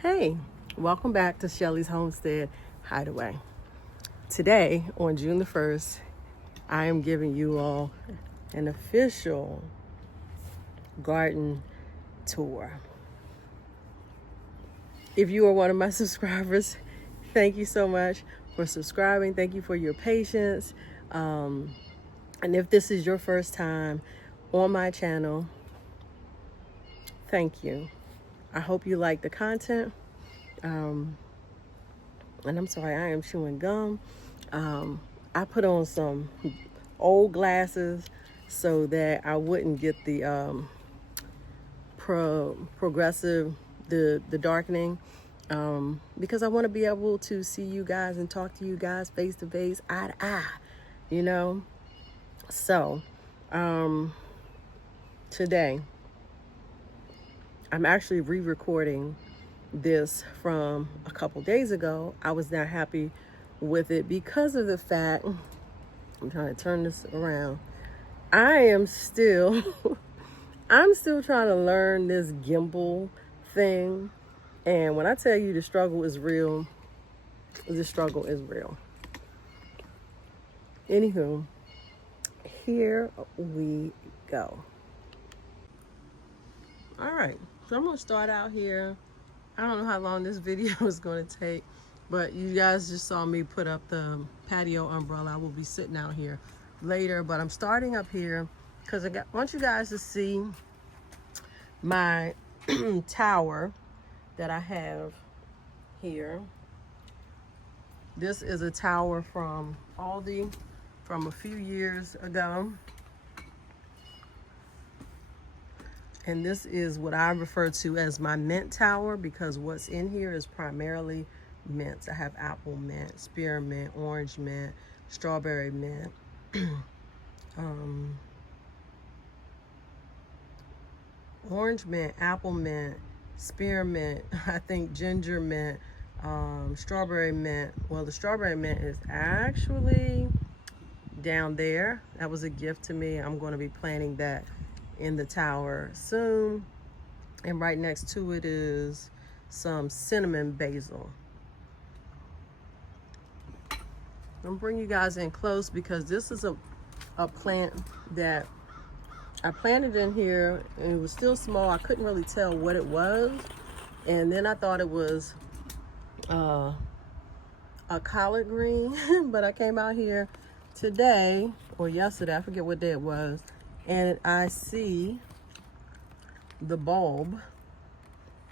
Hey, welcome back to Shelly's Homestead Hideaway. Today, on June the 1st, I am giving you all an official garden tour. If you are one of my subscribers, thank you so much for subscribing. Thank you for your patience. And if this is your first time on my channel, thank you. I hope you like the content. And I'm sorry, I am chewing gum. I put on some old glasses so that I wouldn't get the progressive, the darkening, because I want to be able to see you guys and talk to you guys face to face, eye to eye, you know. So today I'm actually re-recording this from a couple days ago. I was not happy with it because of the fact, I'm trying to turn this around, I'm still trying to learn this gimbal thing. And when I tell you the struggle is real, the struggle is real. Anywho, here we go. All right, so I'm gonna start out here. I don't know how long this video is going to take, but you guys just saw me put up the patio umbrella. I will be sitting out here later, but I'm starting up here because I want you guys to see my tower that I have here. This is a tower from Aldi from a few years ago. And this is what I refer to as my mint tower, because what's in here is primarily mints. I have apple mint, spearmint, orange mint, strawberry mint, orange mint, apple mint, spearmint, I think ginger mint, strawberry mint. Well, the strawberry mint is actually down there. That was a gift to me. I'm going to be planting that in the tower soon. And right next to it is some cinnamon basil. I'm gonna bring you guys in close because this is a plant that I planted in here, and it was still small. I couldn't really tell what it was, and then I thought it was a collard green. But I came out here today or yesterday, I forget what day it was, and I see the bulb.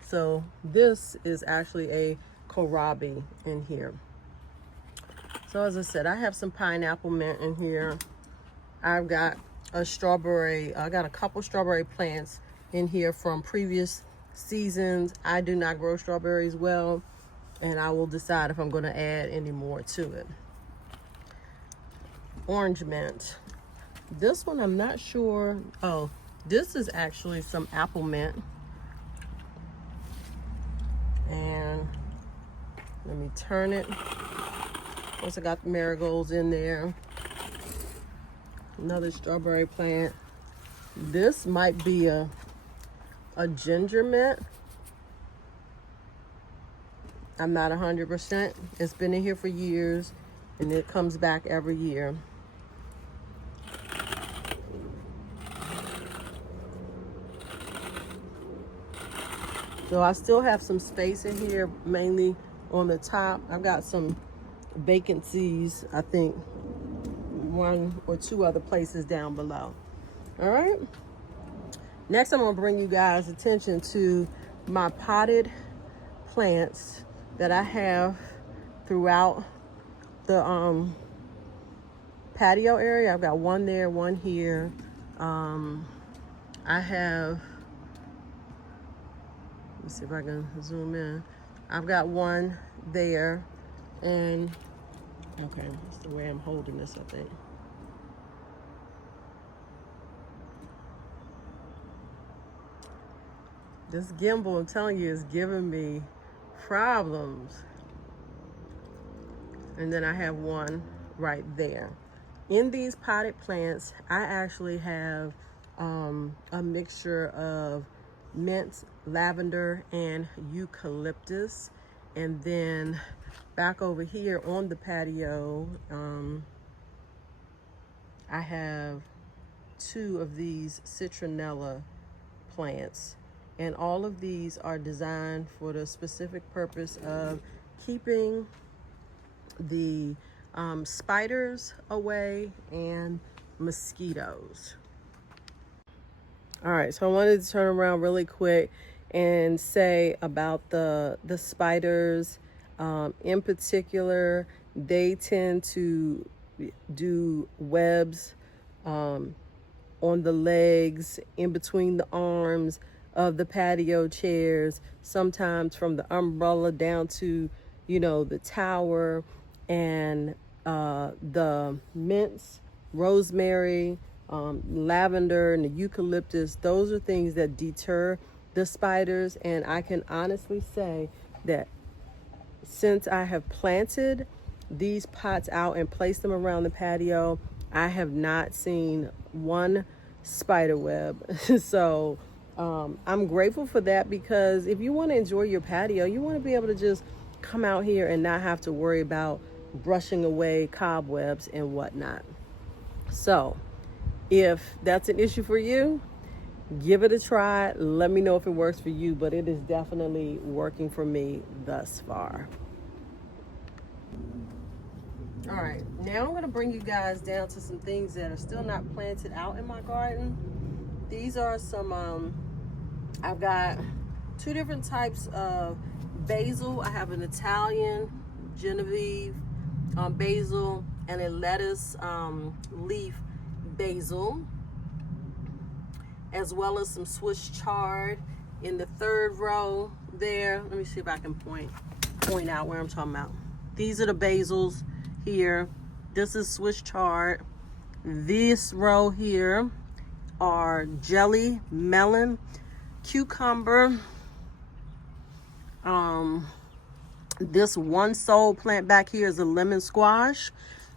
So this is actually a kohlrabi in here. So as I said, I have some pineapple mint in here. I've got a strawberry, I got a couple strawberry plants in here from previous seasons. I do not grow strawberries well, and I will decide if I'm going to add any more to it. Orange mint. This one I'm not sure. Oh, this is actually some apple mint. And let me turn it. Of course, I got the marigolds in there. Another strawberry plant. This might be a ginger mint. I'm not 100%. It's been in here for years, and it comes back every year. So I still have some space in here, mainly on the top. I've got some vacancies, I think one or two other places down below. All right. Next, I'm gonna bring you guys attention to my potted plants that I have throughout the patio area. I've got one there, one here. I have, let's see if I can zoom in. I've got one there, and okay, that's the way I'm holding this, I think. This gimbal, I'm telling you, is giving me problems. And then I have one right there. In these potted plants, I actually have a mixture of mint, lavender, and eucalyptus. And then back over here on the patio, I have 2 of these citronella plants. And all of these are designed for the specific purpose of keeping the spiders away and mosquitoes. All right, so I wanted to turn around really quick and say about the spiders. In particular, they tend to do webs on the legs, in between the arms of the patio chairs, sometimes from the umbrella down to, you know, the tower. And the mints, rosemary, lavender, and the eucalyptus, those are things that deter the spiders. And I can honestly say that since I have planted these pots out and placed them around the patio, I have not seen one spider web. So I'm grateful for that, because if you want to enjoy your patio, you want to be able to just come out here and not have to worry about brushing away cobwebs and whatnot. So if that's an issue for you, give it a try. Let me know if it works for you, but it is definitely working for me thus far. All right, now I'm going to bring you guys down to some things that are still not planted out in my garden. These are some, I've got 2 different types of basil. I have an Italian Genevieve basil and a lettuce leaf basil, as well as some Swiss chard in the 3rd row there. Let me see if I can point out where I'm talking about. These are the basils here. This is Swiss chard. This row here are jelly, melon, cucumber. This one soul plant back here is a lemon squash,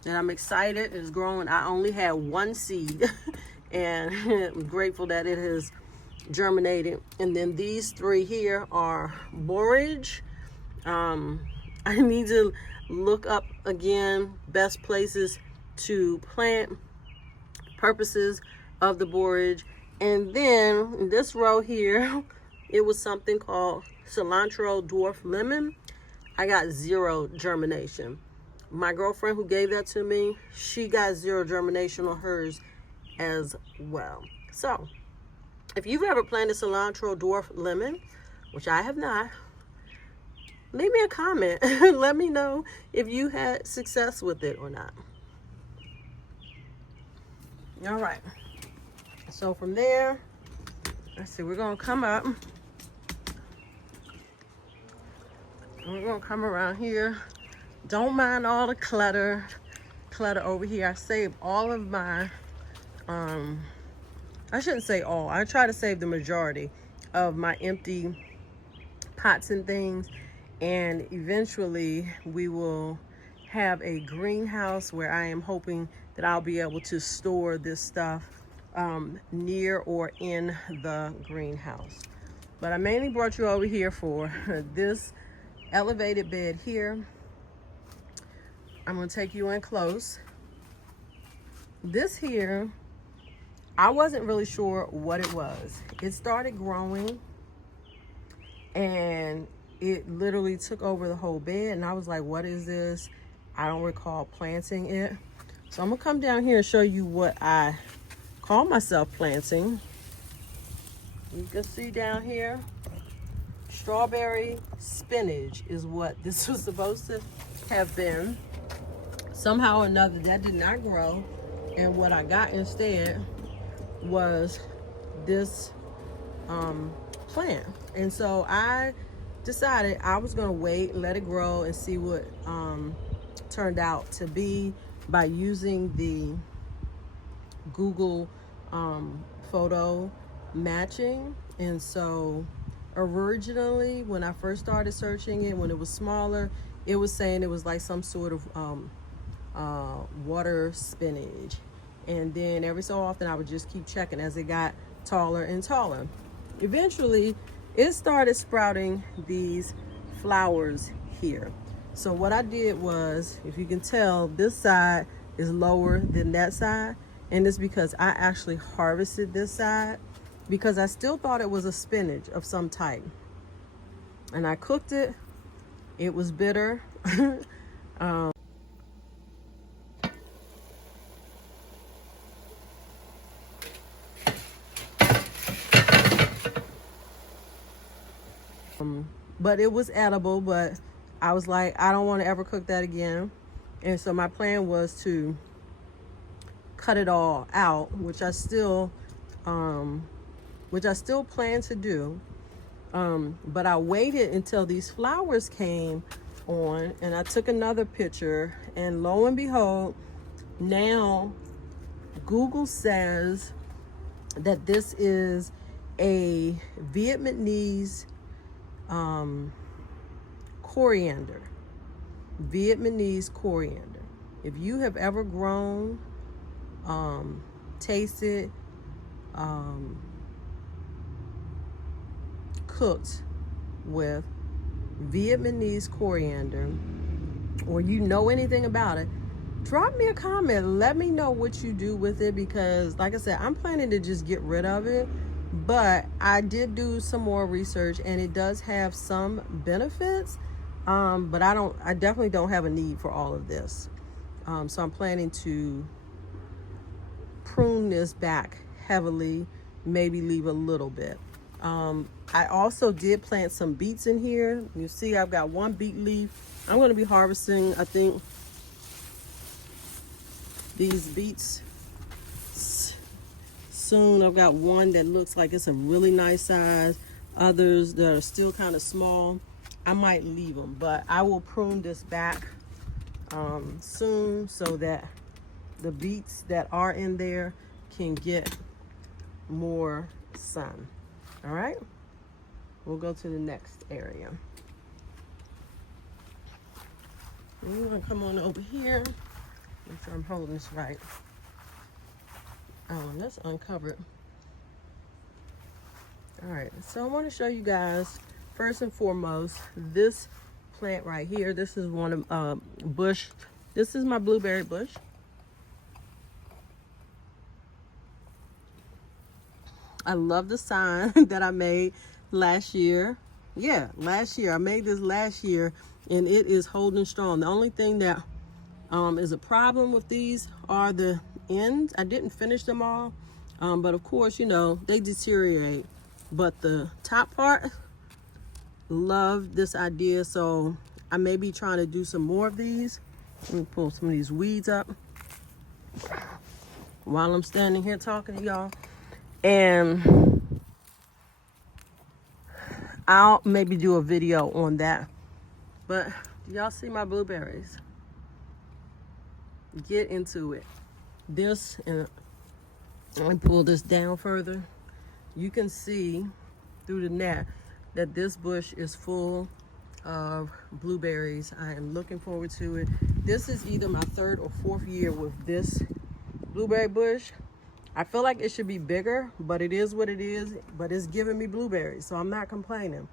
and I'm excited. It's growing. I only had 1 seed and I'm grateful that it has germinated. And then these 3 here are borage. I need to look up again best places to plant, purposes of the borage. And then in this row here, it was something called cilantro dwarf lemon. I got 0 germination. My girlfriend who gave that to me, she got 0 germination on hers as well. So if you've ever planted cilantro dwarf lemon, which I have not, leave me a comment. Let me know if you had success with it or not. All right, so from there, let's see, we're gonna come up and we're gonna come around here. Don't mind all the clutter over here. I saved all of my I shouldn't say all, I try to save the majority of my empty pots and things. And eventually we will have a greenhouse where I am hoping that I'll be able to store this stuff near or in the greenhouse. But I mainly brought you over here for this elevated bed here. I'm gonna take you in close. This here, I wasn't really sure what it was. It started growing and it literally took over the whole bed, and I was like, what is this? I don't recall planting it. So I'm gonna come down here and show you what I call myself planting. You can see down here, strawberry spinach is what this was supposed to have been. Somehow or another that did not grow, and what I got instead was this plant. And so I decided I was gonna wait, let it grow, and see what turned out to be by using the Google photo matching. And so originally when I first started searching it, when it was smaller, it was saying it was like some sort of water spinach. And then every so often I would just keep checking as it got taller and taller. eventually it started sprouting these flowers here. So what I did was, if you can tell, this side is lower than that side, and it's because I actually harvested this side because I still thought it was a spinach of some type. And I cooked it. It was bitter. But it was edible, but I was like, I don't want to ever cook that again. And so my plan was to cut it all out, which I still plan to do. But I waited until these flowers came on, and I took another picture, and lo and behold, now Google says that this is a Vietnamese coriander. Vietnamese coriander. If you have ever grown, tasted, cooked with Vietnamese coriander, or you know anything about it, drop me a comment. Let me know what you do with it, because like I said, I'm planning to just get rid of it. But I did do some more research, and it does have some benefits. But I definitely don't have a need for all of this. So I'm planning to prune this back heavily, maybe leave a little bit. I also did plant some beets in here. You see I've got one beet leaf. I'm going to be harvesting, I think, these beets soon. I've got one that looks like it's a really nice size, others that are still kind of small. I might leave them, but I will prune this back soon so that the beets that are in there can get more sun. All right, we'll go to the next area. We're gonna come on over here. Make sure I'm holding this right. That's uncovered. All right, so I want to show you guys, first and foremost, this plant right here. This is one of bush. This is my blueberry bush. I love the sign that I made last year. Yeah, last year. I made this last year, and it is holding strong. The only thing that is a problem with these are the ends. I didn't finish them all, but of course, you know, they deteriorate. But the top part, love this idea. So I may be trying to do some more of these. Let me pull some of these weeds up while I'm standing here talking to y'all. And I'll maybe do a video on that. But do y'all see my blueberries? Get into it. This, and let me pull this down further. You can see through the net that this bush is full of blueberries. I am looking forward to it. This is either my third or fourth year with this blueberry bush. I feel like it should be bigger, but it is what it is. But it's giving me blueberries, so I'm not complaining.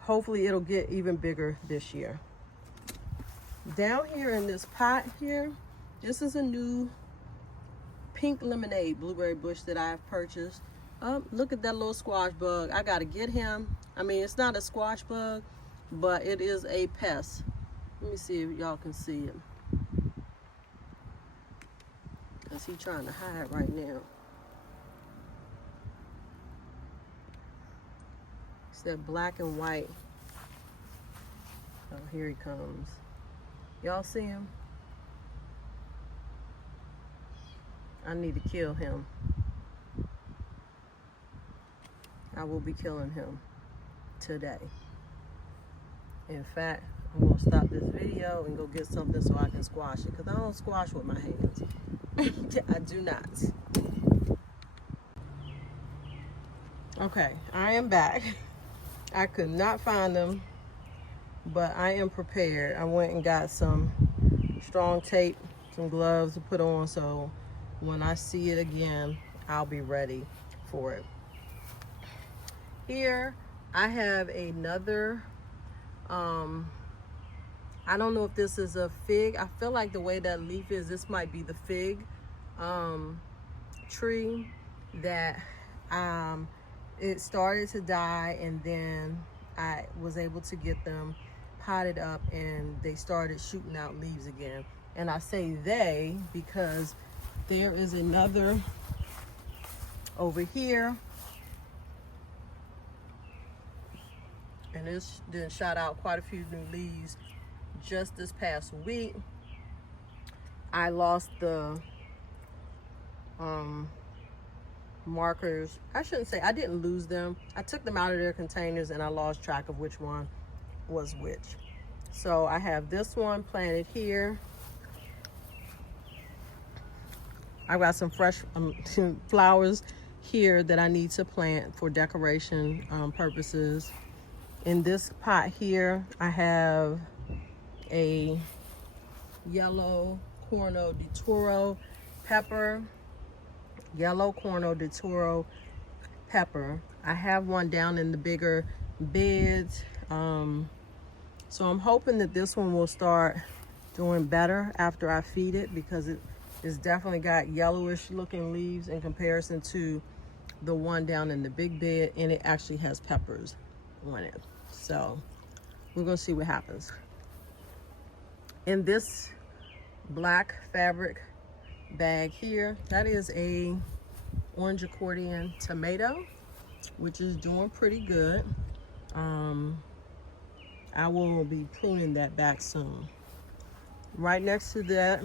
Hopefully it'll get even bigger this year. Down here in this pot here, this is a new pink lemonade blueberry bush that I have purchased. Look at that little squash bug. I gotta get him. I mean, it's not a squash bug, but it is a pest. Let me see if y'all can see him, because he's trying to hide right now. It's that black and white. Oh, here he comes. Y'all see him? I need to kill him. I will be killing him today. In fact, I'm gonna stop this video and go get something so I can squash it, because I don't squash with my hands. I do not. Okay, I am back. I could not find them, but I am prepared. I went and got some strong tape, some gloves to put on, so when I see it again, I'll be ready. for it. Here I have another, I don't know if this is a fig. I feel like the way that leaf is, this might be the fig tree that it started to die, and then I was able to get them potted up and they started shooting out leaves again. And I say they because there is another over here, and this then shot out quite a few new leaves just this past week. I lost the markers. I shouldn't say I didn't lose them. I took them out of their containers and I lost track of which one was which. So I have this one planted here. I've got some fresh flowers here that I need to plant for decoration purposes. In this pot here, I have a yellow Corno di Toro pepper. Yellow Corno di Toro pepper. I have one down in the bigger beds. So I'm hoping that this one will start doing better after I feed it, because it's definitely got yellowish looking leaves in comparison to the one down in the big bed, and it actually has peppers on it. So we're gonna see what happens. In this black fabric bag here, that is a orange accordion tomato, which is doing pretty good. I will be pruning that back soon. Right next to that,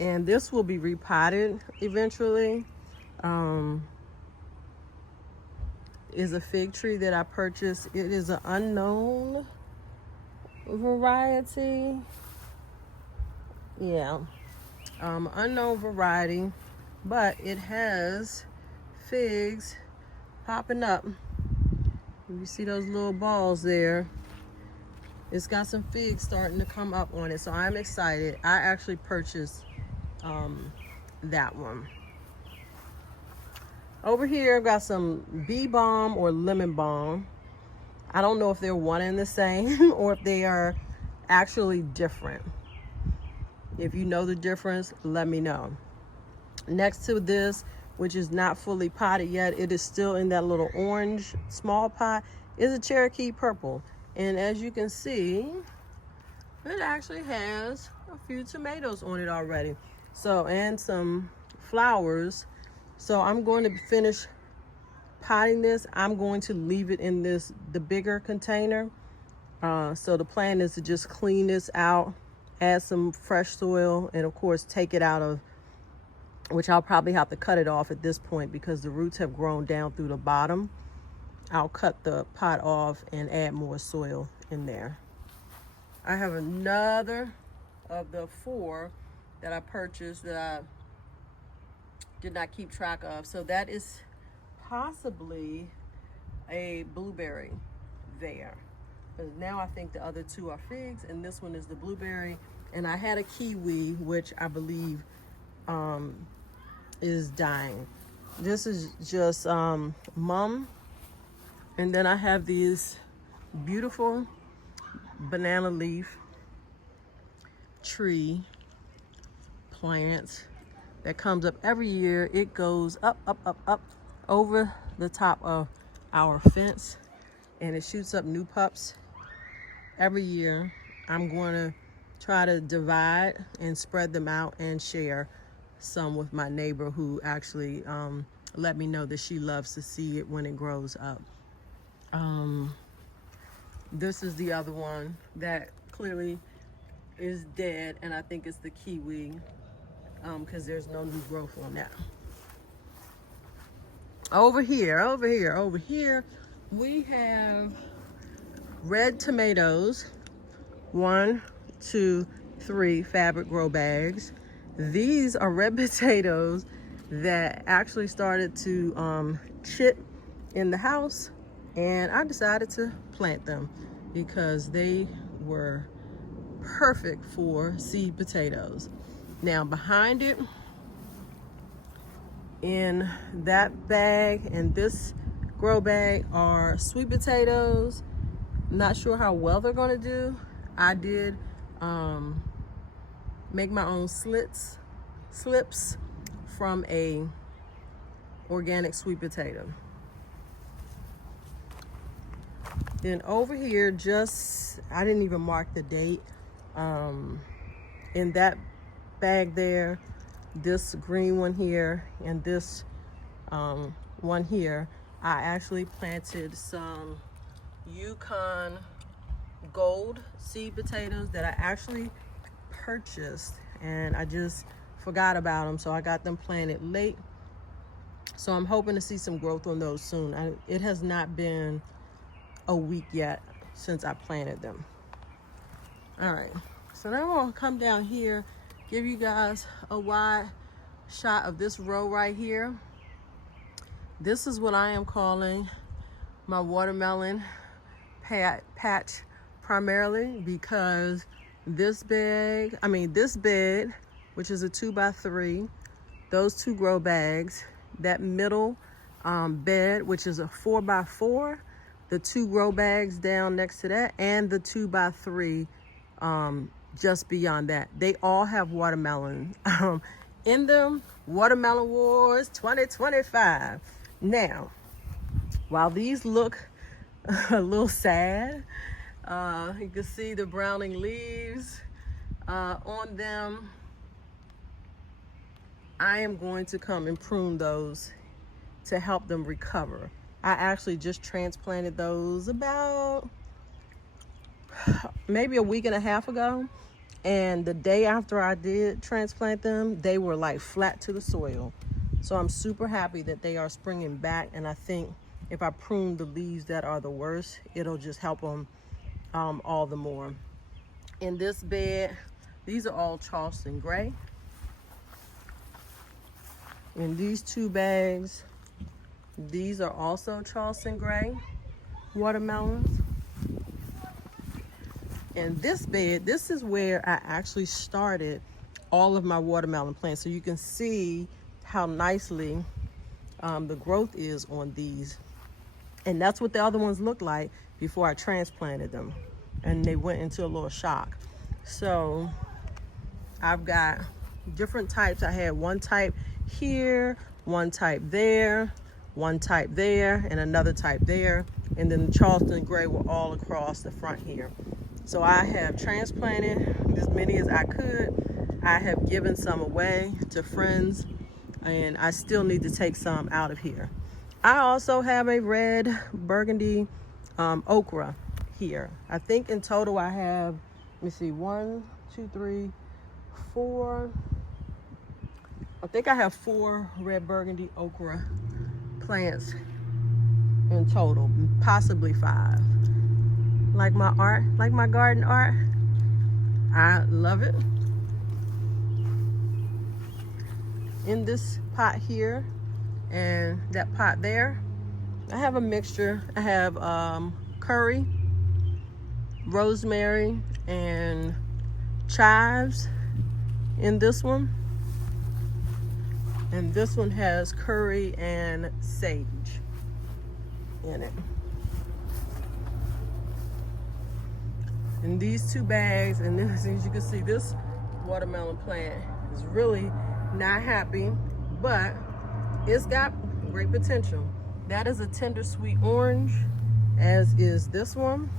and this will be repotted eventually, is a fig tree that I purchased. It is an unknown variety. Yeah, unknown variety, but it has figs popping up. You see those little balls there? It's got some figs starting to come up on it, so I'm excited. I actually purchased that one. Over here, I've got some bee balm or lemon balm. I don't know if they're one and the same or if they are actually different. If you know the difference, let me know. Next to this, which is not fully potted yet, it is still in that little orange small pot, is a Cherokee purple. And as you can see, it actually has a few tomatoes on it already. So, and some flowers. So I'm going to finish potting this. I'm going to leave it in the bigger container. So the plan is to just clean this out, add some fresh soil, and of course take it out of, which I'll probably have to cut it off at this point because the roots have grown down through the bottom. I'll cut the pot off and add more soil in there. I have another of the 4 that I purchased that I did not keep track of. So that is possibly a blueberry there. Because now I think the other 2 are figs and this one is the blueberry. And I had a kiwi, which I believe is dying. This is just mum. And then I have these beautiful banana leaf tree plants that comes up every year. It goes up, up, up, up over the top of our fence, and it shoots up new pups every year. I'm going to try to divide and spread them out and share some with my neighbor, who actually let me know that she loves to see it when it grows up. This is the other one that clearly is dead, and I think it's the kiwi, because there's no new growth on that. Over here, we have red tomatoes. 1, 2, 3 fabric grow bags. These are red potatoes that actually started to chip in the house, and I decided to plant them because they were perfect for seed potatoes. Now behind it, In that bag and this grow bag are sweet potatoes. Not sure how well they're going to do. I did make my own slips from a organic sweet potato. Then over here, I didn't even mark the date. In that bag there, this green one here and this one here, I actually planted some Yukon gold seed potatoes that I actually purchased, and I just forgot about them, so I got them planted late. So I'm hoping to see some growth on those soon. It has not been a week yet since I planted them. All right, so now I'm gonna come down here, give you guys a wide shot of this row right here. This is what I am calling my watermelon patch, primarily because this bed, which is a 2x3, those two grow bags, that middle bed, which is a 4x4, the two grow bags down next to that, and the 2x3 just beyond that, they all have watermelon in them. Watermelon Wars 2025. Now, while these look a little sad, you can see the browning leaves on them. I am going to come and prune those to help them recover. I actually just transplanted those about maybe a week and a half ago, and the day after I did transplant them, they were like flat to the soil. So I'm super happy that they are springing back, and I think if I prune the leaves that are the worst, it'll just help them all the more. In this bed, these are all Charleston gray. In these two bags, these are also Charleston gray watermelons. In this bed, this is where I actually started all of my watermelon plants. So you can see how nicely the growth is on these. And that's what the other ones looked like before I transplanted them. And they went into a little shock. So I've got different types. I had one type here, one type there, one type there, and another type there. And then the Charleston gray were all across the front here. So I have transplanted as many as I could. I have given some away to friends, and I still need to take some out of here. I also have a red burgundy okra here. I think in total I have, let me see, 1, 2, 3, 4. I think I have 4 red burgundy okra plants in total, possibly 5. Like my art, like my garden art. I love it. In this pot here and that pot there, I have a mixture. I have curry, rosemary, and chives in this one. And this one has curry and sage in it. In these two bags, and then as you can see, this watermelon plant is really not happy, but it's got great potential. That is a tender sweet orange, as is this one.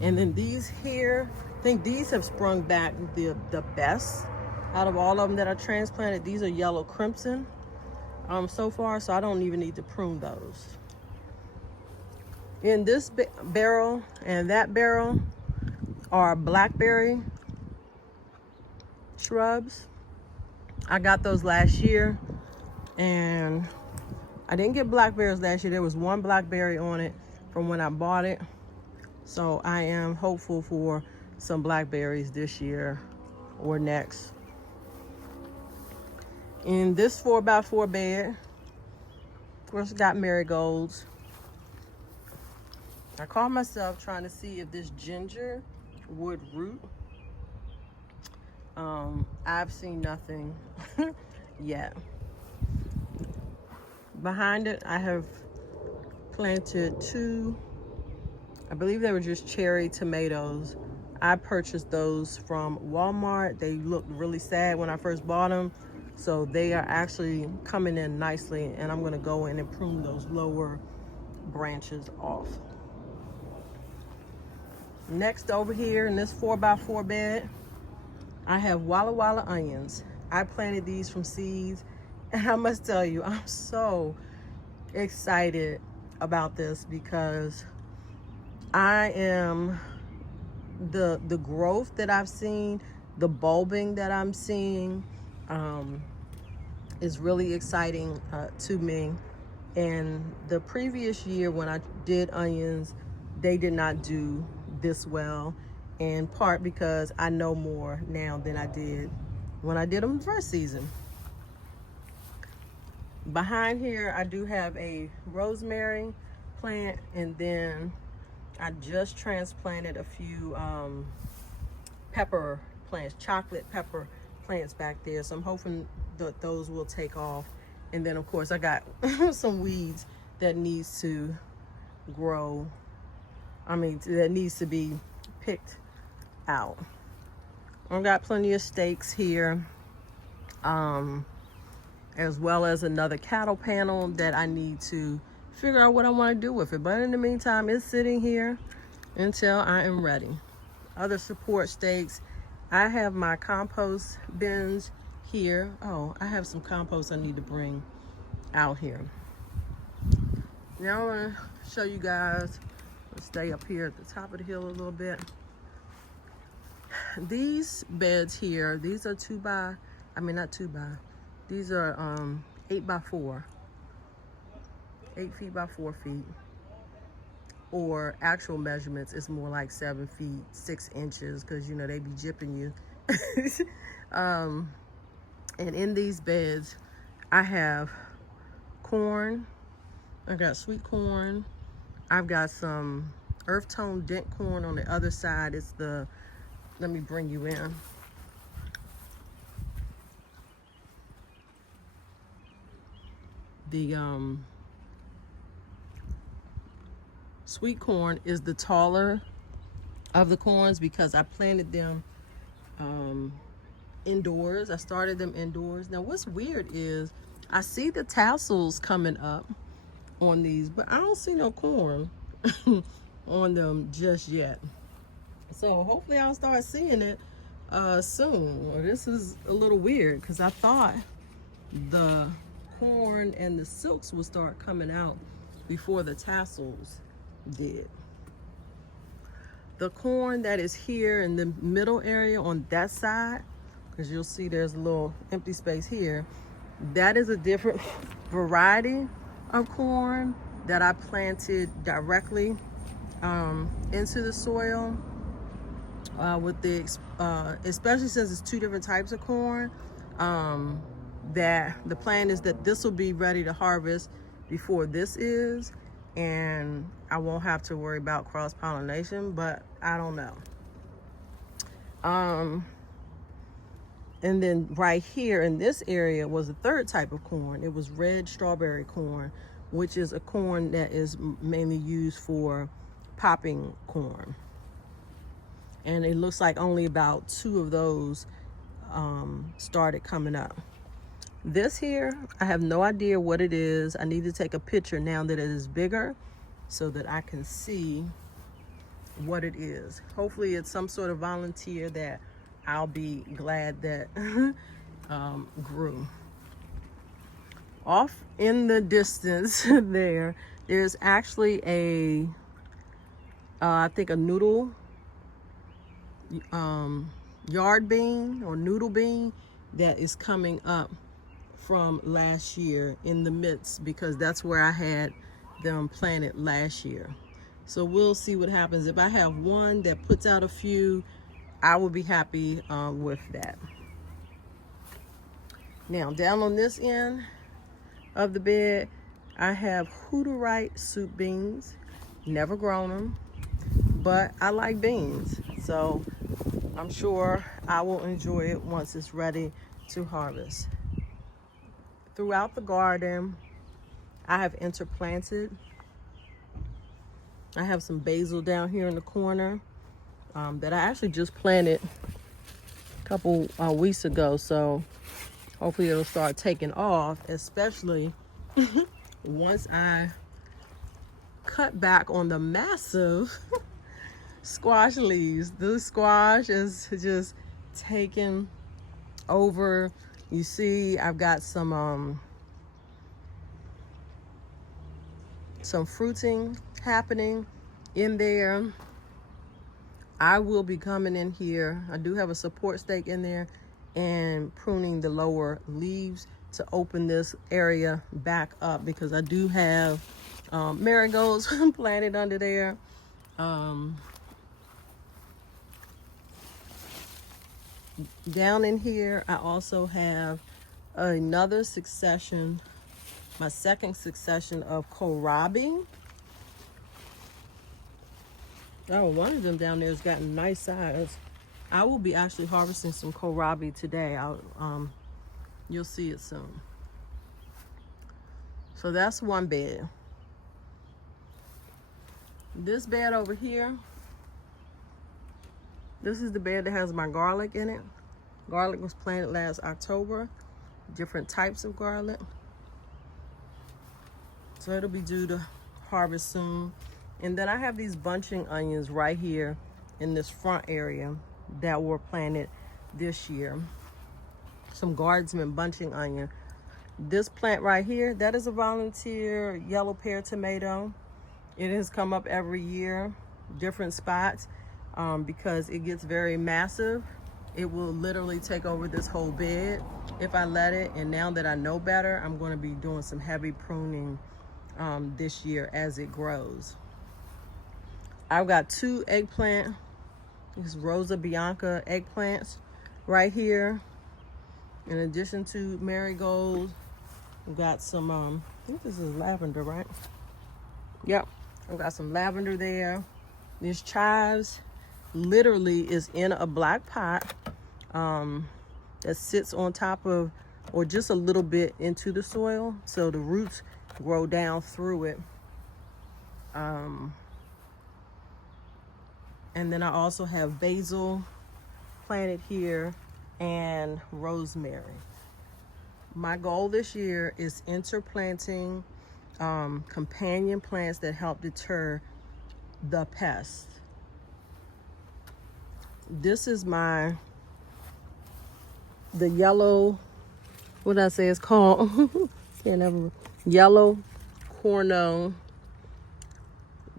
And then these here, I think these have sprung back the best out of all of them that I transplanted. These are yellow crimson so far, so I don't even need to prune those. In this barrel and that barrel are blackberry shrubs. I got those last year, and I didn't get blackberries last year. There was one blackberry on it from when I bought it. So I am hopeful for some blackberries this year or next. In this 4x4 bed, of course, got marigolds. I caught myself trying to see if this ginger would root. I've seen nothing yet. Behind it, I have planted two, I believe they were just cherry tomatoes. I purchased those from Walmart. They looked really sad when I first bought them. So they are actually coming in nicely, and I'm gonna go in and prune those lower branches off. Next, over here in this 4x4 bed, I have Walla Walla onions. I planted these from seeds, and I must tell you, I'm so excited about this because I am the growth that I've seen, the bulbing that I'm seeing, is really exciting to me. And the previous year when I did onions, they did not do this well, in part because I know more now than I did when I did them the first season. Behind here, I do have a rosemary plant, and then I just transplanted a few pepper plants, chocolate pepper plants back there. So I'm hoping that those will take off. And then of course I got some weeds that needs to grow. That needs to be picked out. I've got plenty of stakes here, as well as another cattle panel that I need to figure out what I want to do with it. But in the meantime, it's sitting here until I am ready. Other support stakes. I have my compost bins here. Oh, I have some compost I need to bring out here. Now I want to show you guys, let's stay up here at the top of the hill a little bit. These beds here, these are these are 8x4, 8 feet by 4 feet, or actual measurements is more like 7 feet 6 inches, because you know they be jipping you. And in these beds I have corn, I got sweet corn, I've got some earth tone dent corn on the other side. It's the, let me bring you in. The sweet corn is the taller of the corns because I planted them indoors. I started them indoors. Now what's weird is I see the tassels coming up on these, but I don't see no corn on them just yet. So hopefully I'll start seeing it soon. Or this is a little weird because I thought the corn and the silks would start coming out before the tassels did. The corn that is here in the middle area on that side, because you'll see there's a little empty space here, that is a different variety of corn that I planted directly into the soil with the especially since it's two different types of corn. That the plan is that this will be ready to harvest before this is, and I won't have to worry about cross-pollination, but I don't know. And then right here in this area was a third type of corn. It was red strawberry corn, which is a corn that is mainly used for popping corn. And it looks like only about 2 of those started coming up. This here, I have no idea what it is. I need to take a picture now that it is bigger so that I can see what it is. Hopefully it's some sort of volunteer that I'll be glad that grew. Off in the distance there's actually a, I think a noodle, yard bean or noodle bean that is coming up from last year in the midst, because that's where I had them planted last year. So we'll see what happens. If I have one that puts out a few, I will be happy with that. Now down on this end of the bed, I have Hideaway soup beans. Never grown them, but I like beans, so I'm sure I will enjoy it once it's ready to harvest. Throughout the garden, I have interplanted. I have some basil down here in the corner that I actually just planted a couple weeks ago. So hopefully it'll start taking off, especially once I cut back on the massive squash leaves. The squash is just taking over. You see, I've got some fruiting happening in there. I will be coming in here. I do have a support stake in there and pruning the lower leaves to open this area back up, because I do have marigolds planted under there. Down in here, I also have another succession, my second succession of kohlrabi. Oh, one of them down there has gotten nice size. I will be actually harvesting some kohlrabi today. You'll see it soon. So that's one bed. This bed over here, this is the bed that has my garlic in it. Garlic was planted last October, different types of garlic. So it'll be due to harvest soon. And then I have these bunching onions right here in this front area that were planted this year. Some guardsman bunching onion. This plant right here, that is a volunteer yellow pear tomato. It has come up every year, different spots, because it gets very massive. It will literally take over this whole bed if I let it. And now that I know better, I'm going to be doing some heavy pruning this year as it grows. I've got two eggplant, these Rosa Bianca eggplants right here. In addition to marigolds, we've got some, I think this is lavender, right? Yep, I've got some lavender there. These chives literally is in a black pot that sits on top of, or just a little bit into the soil, so the roots grow down through it. And then I also have basil planted here and rosemary. My goal this year is interplanting companion plants that help deter the pest. This is the yellow, what did I say it's called? Can't ever, yellow corno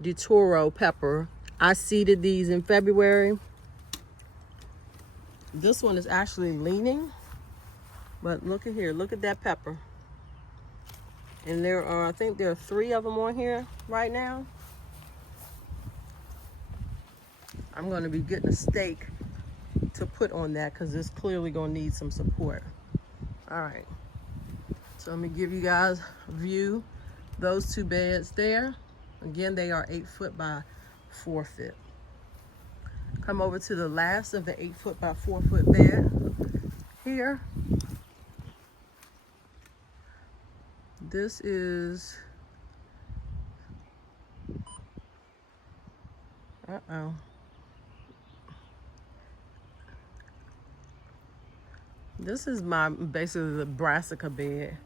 di toro pepper. I seeded these in February. This one is actually leaning, but look at here, look at that pepper. And there are, I think there are 3 of them on here right now. I'm gonna be getting a stake to put on that because it's clearly gonna need some support. All right, so let me give you guys a view. Those 2 beds there, again, they are 8 foot by 4 foot. Come over to the last of the 8 foot by 4 foot bed here. This is, this is my, basically the brassica bed.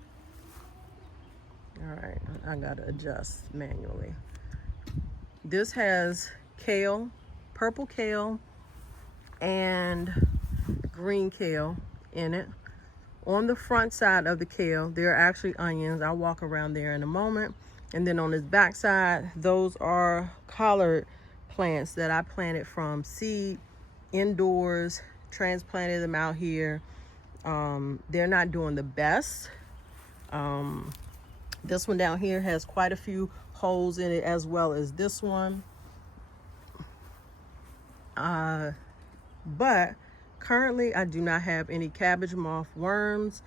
All right, I gotta adjust manually. This has kale, purple kale, and green kale in it. On the front side of the kale, there are actually onions. I'll walk around there in a moment. And then on this back side, those are collard plants that I planted from seed indoors, transplanted them out here. They're not doing the best. This one down here has quite a few holes in it, as well as this one. But currently I do not have any cabbage moth worms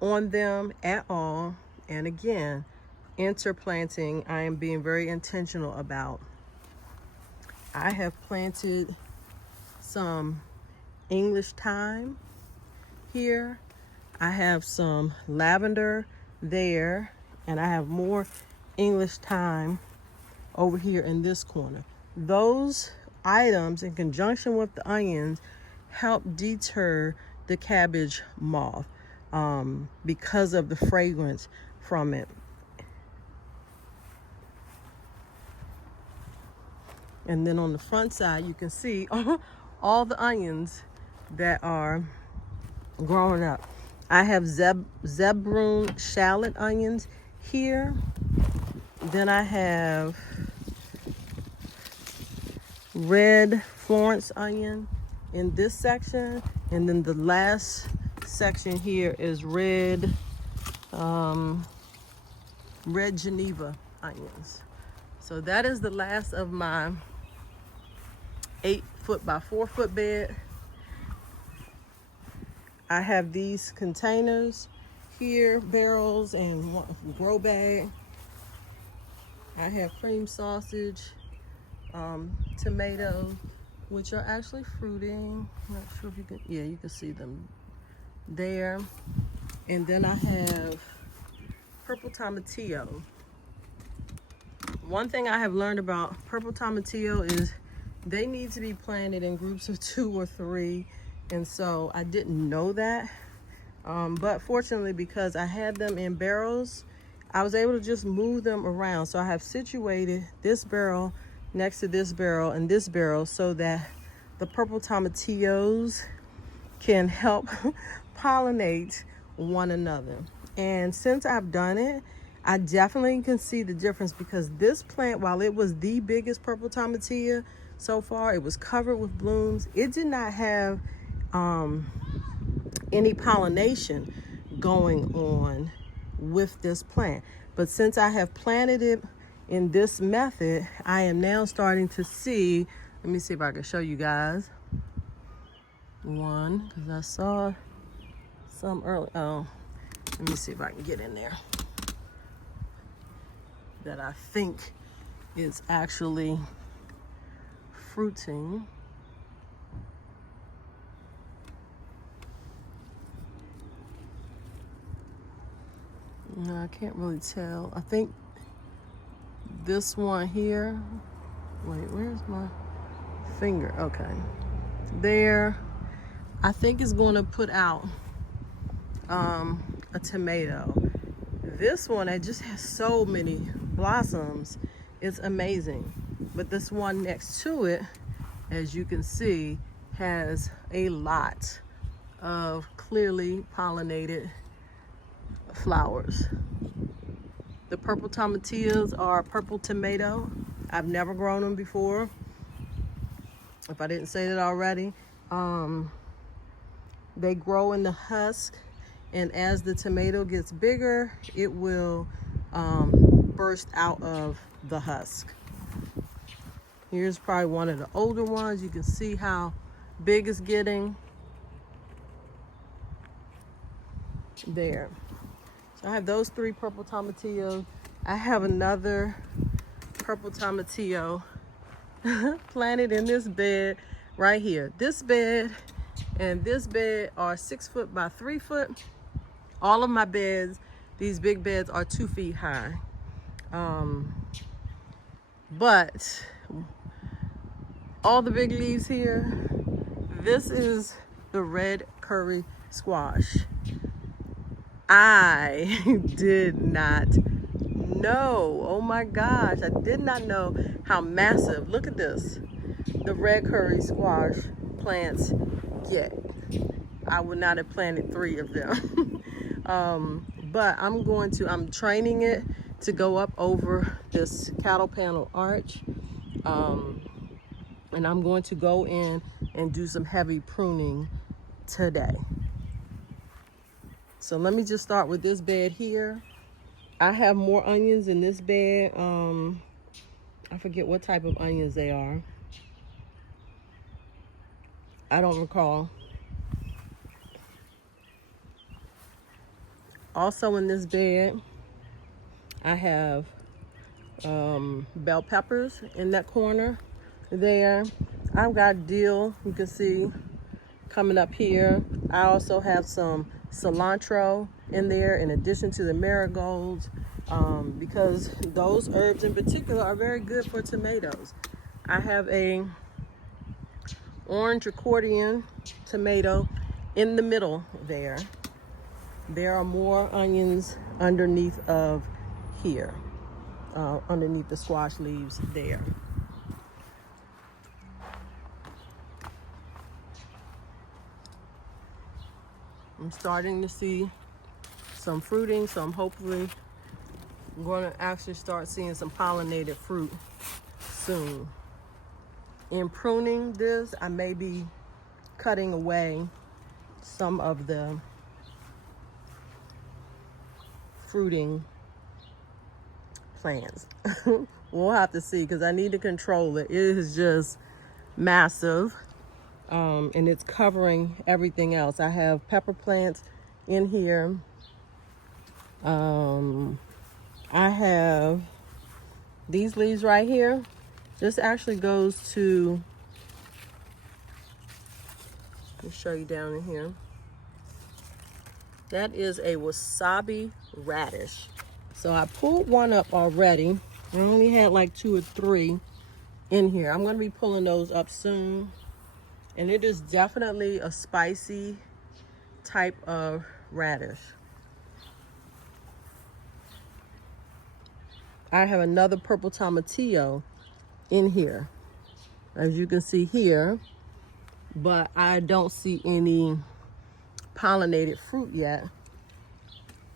on them at all. And again, interplanting, I am being very intentional about. I have planted some English thyme here. I have some lavender there, And I have more English thyme over here in this corner. Those items in conjunction with the onions help deter the cabbage moth because of the fragrance from it. And then on the front side, you can see all the onions that are growing up. I have Zebrun shallot onions here. Then I have red Florence onion in this section. And then the last section here is red Geneva onions. So that is the last of my 8 foot by 4 foot bed. I have these containers here, barrels and grow bag. I have cream sausage, tomatoes, which are actually fruiting. I'm not sure if you can, yeah, you can see them there. And then I have purple tomatillo. One thing I have learned about purple tomatillo is they need to be planted in groups of 2 or 3. And so I didn't know that. But fortunately, because I had them in barrels, I was able to just move them around. So I have situated this barrel next to this barrel and this barrel so that the purple tomatillos can help pollinate one another. And since I've done it, I definitely can see the difference, because this plant, while it was the biggest purple tomatilla so far, it was covered with blooms. It did not have any pollination going on with this plant. But since I have planted it in this method, I am now starting to see, let me see if I can show you guys one, because I saw some early, oh, let me see if I can get in there, that I think is actually fruiting. No, I can't really tell. I think this one here, wait, where's my finger? Okay, there. I think it's going to put out a tomato. This one, it just has so many blossoms. It's amazing. But this one next to it, as you can see, has a lot of clearly pollinated flowers. The purple tomatillas are purple tomato. I've never grown them before, if I didn't say that already. They grow in the husk, and as the tomato gets bigger, it will burst out of the husk. Here's probably one of the older ones. You can see how big it's getting. There. So I have those 3 purple tomatillos. I have another purple tomatillo planted in this bed right here. This bed and this bed are 6 foot by 3 foot. All of my beds, these big beds, are 2 feet high. But all the big leaves here, this is the red curry squash. I did not know, oh my gosh, I did not know how massive, look at this, the red curry squash plants get. I would not have planted 3 of them. But I'm training it to go up over this cattle panel arch. And I'm going to go in and do some heavy pruning today. So let me just start with this bed here. I have more onions in this bed. I forget what type of onions they are. I don't recall. Also in this bed, I have bell peppers in that corner there. I've got dill, you can see, coming up here. I also have some cilantro in there in addition to the marigolds. because those herbs in particular are very good for tomatoes. I have a orange accordion tomato in the middle there. There are more onions underneath of here, underneath the squash leaves there. I'm starting to see some fruiting, so I'm hopefully going to actually start seeing some pollinated fruit soon. In pruning this, I may be cutting away some of the fruiting plants. We'll have to see, because I need to control it. It is just massive, and it's covering everything else. I have pepper plants in here. I have these leaves right here. This actually goes to, let me show you down in here. That is a wasabi radish. So I pulled one up already. I only had like 2 or 3 in here. I'm going to be pulling those up soon. And it is definitely a spicy type of radish. I have another purple tomatillo in here, as you can see here, but I don't see any pollinated fruit yet.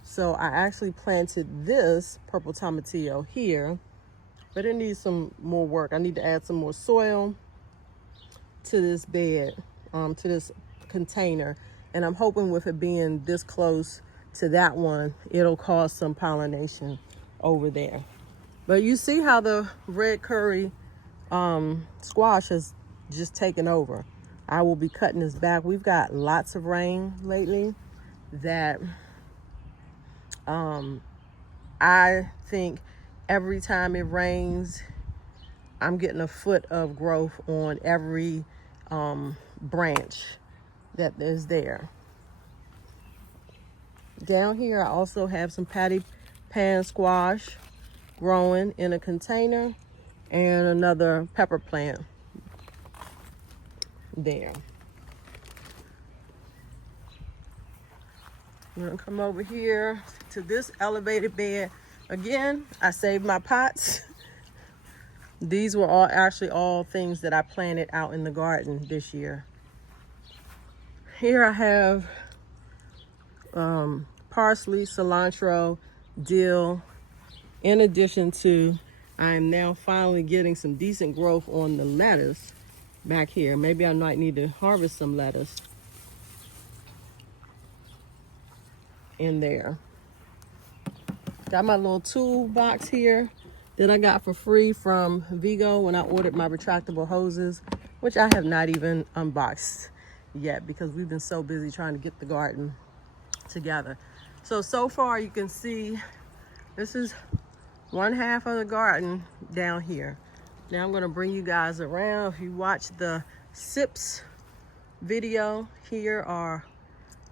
So I actually planted this purple tomatillo here, but it needs some more work. I need to add some more soil to this bed, to this container, and I'm hoping with it being this close to that one, it'll cause some pollination over there. But you see how the red curry squash has just taken over. I will be cutting this back. We've got lots of rain lately that I think every time it rains, I'm getting a foot of growth on every branch that is there. Down here, I also have some patty pan squash growing in a container and another pepper plant there. I'm gonna come over here to this elevated bed. Again, I saved my pots. These were all things that I planted out in the garden this year. Here I have parsley, cilantro, dill, in addition to, I am now finally getting some decent growth on the lettuce back here. Maybe I might need to harvest some lettuce in there. Got my little toolbox here that I got for free from Vigo when I ordered my retractable hoses, which I have not even unboxed yet because we've been so busy trying to get the garden together. So far you can see this is one half of the garden down here. Now I'm gonna bring you guys around. If you watch the SIPs video, here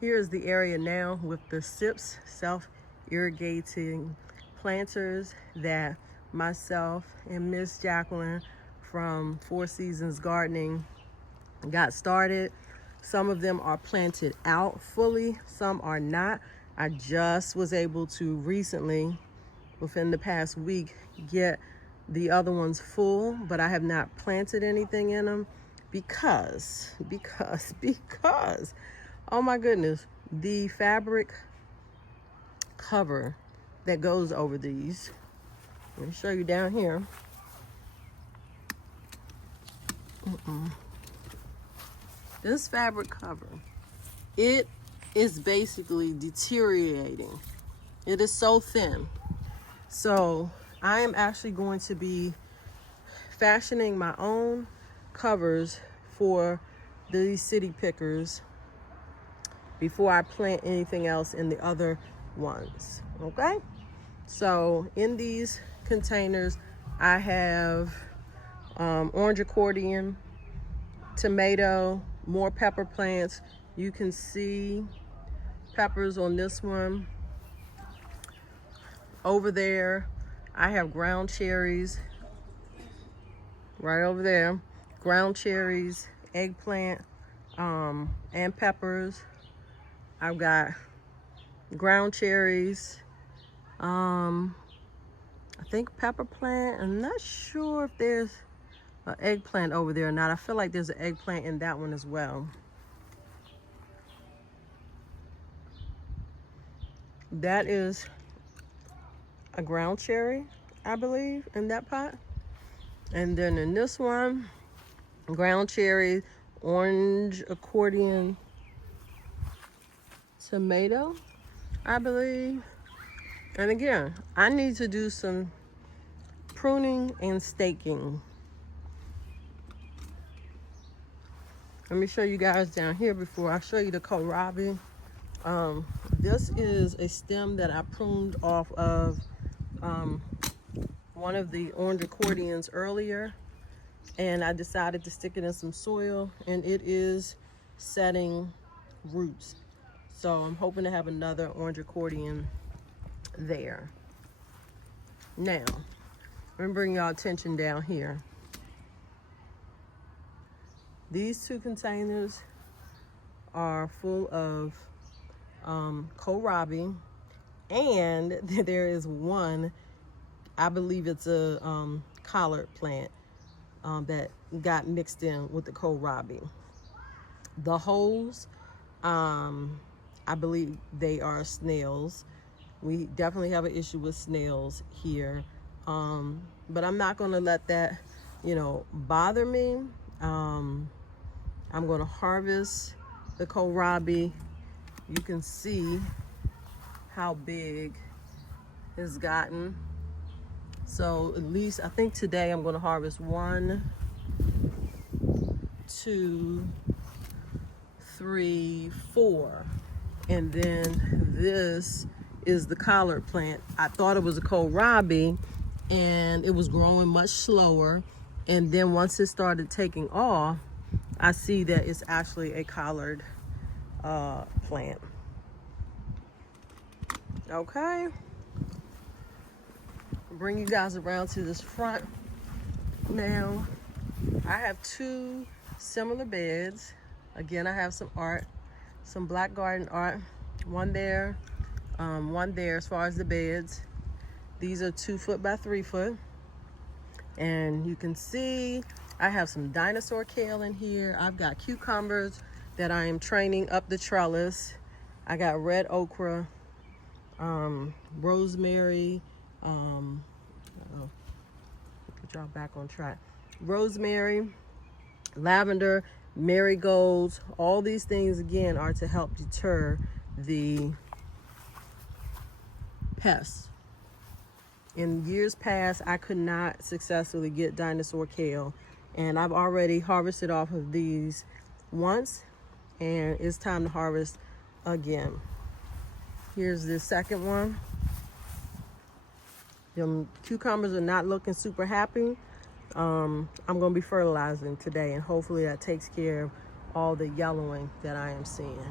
is the area now with the SIPs, self-irrigating planters, that myself and Miss Jacqueline from 4 Seasons Gardening got started. Some of them are planted out fully, some are not. I just was able to recently, within the past week, get the other ones full, but I have not planted anything in them because, oh my goodness, the fabric cover that goes over these, let me show you down here. This fabric cover, it is basically deteriorating. It is so thin. So I am actually going to be fashioning my own covers for these city pickers before I plant anything else in the other ones, okay? So in these containers, I have orange accordion, tomato, more pepper plants. You can see peppers on this one. Over there, I have ground cherries right over there. Ground cherries, eggplant, and peppers. I've got ground cherries, I think pepper plant. I'm not sure if there's an eggplant over there or not. I feel like there's an eggplant in that one as well. That is a ground cherry, I believe, in that pot. And then in this one, ground cherry, orange accordion tomato, I believe. And again, I need to do some pruning and staking. Let me show you guys down here before I show you the kohlrabi. This is a stem that I pruned off of one of the orange accordions earlier, and I decided to stick it in some soil, and it is setting roots. So I'm hoping to have another orange accordion there. Now, let me bring y'all attention down here. These two containers are full of kohlrabi, and there is one, I believe it's a collard plant that got mixed in with the kohlrabi. The holes, I believe they are snails. We definitely have an issue with snails here, but I'm not going to let that, bother me. I'm going to harvest the kohlrabi. You can see how big it's gotten. So at least I think today I'm going to harvest 1, 2, 3, 4. And then this is the collard plant. I thought it was a kohlrabi, and it was growing much slower. And then once it started taking off, I see that it's actually a collard plant. Okay. Bring you guys around to this front. Now, I have 2 similar beds. Again, I have some art, some black garden art. One there as far as the beds. These are 2 foot by 3 foot. And you can see I have some dinosaur kale in here. I've got cucumbers that I am training up the trellis. I got red okra, rosemary, get y'all back on track. Rosemary, lavender, marigolds. All these things again are to help deter the pests. In years past, I could not successfully get dinosaur kale, and I've already harvested off of these once, and it's time to harvest again. Here's the second one. The cucumbers are not looking super happy. I'm going to be fertilizing today, and hopefully that takes care of all the yellowing that I am seeing.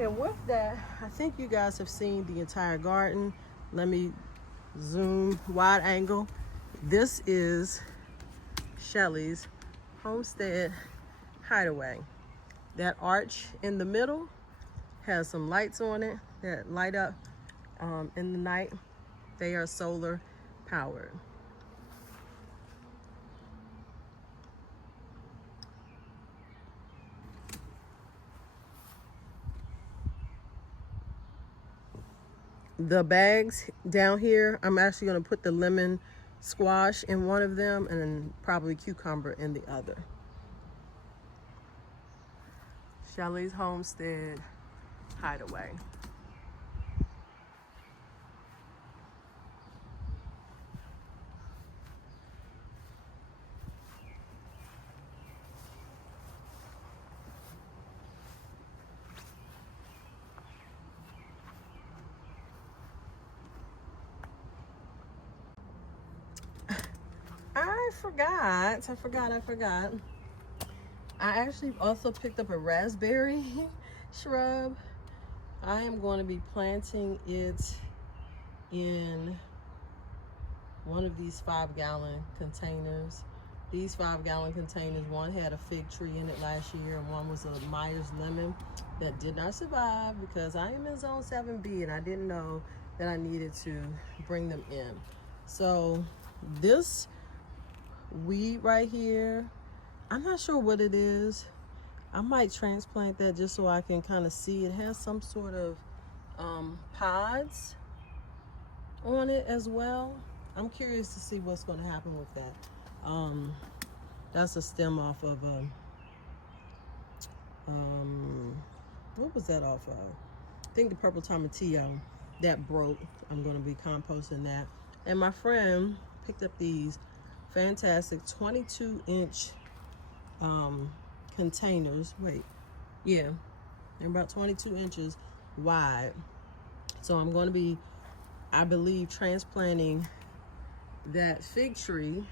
And with that, I think you guys have seen the entire garden. Let me zoom wide angle. This is Shelly's Homestead Hideaway. That arch in the middle has some lights on it that light up in the night. They are solar powered. The bags down here, I'm actually going to put the lemon squash in one of them and then probably cucumber in the other. Shelly's Homestead Hideaway. I forgot. I actually also picked up a raspberry shrub. I am going to be planting it in one of these 5-gallon containers. These 5-gallon containers, one had a fig tree in it last year, and one was a Myers lemon that did not survive because I am in zone 7B and I didn't know that I needed to bring them in. So this weed right here, I'm not sure what it is. I might transplant that just so I can kind of see. It has some sort of pods on it as well. I'm curious to see what's going to happen with that. That's a stem off of a, what was that off of? I think the purple tomatillo that broke. I'm going to be composting that. And my friend picked up these fantastic 22-inch containers. Wait, yeah, they're about 22 inches wide. So I'm going to be, I believe, transplanting that fig tree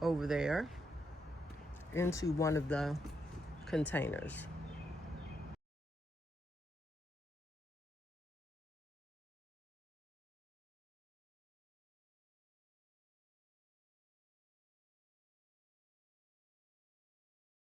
over there into one of the containers.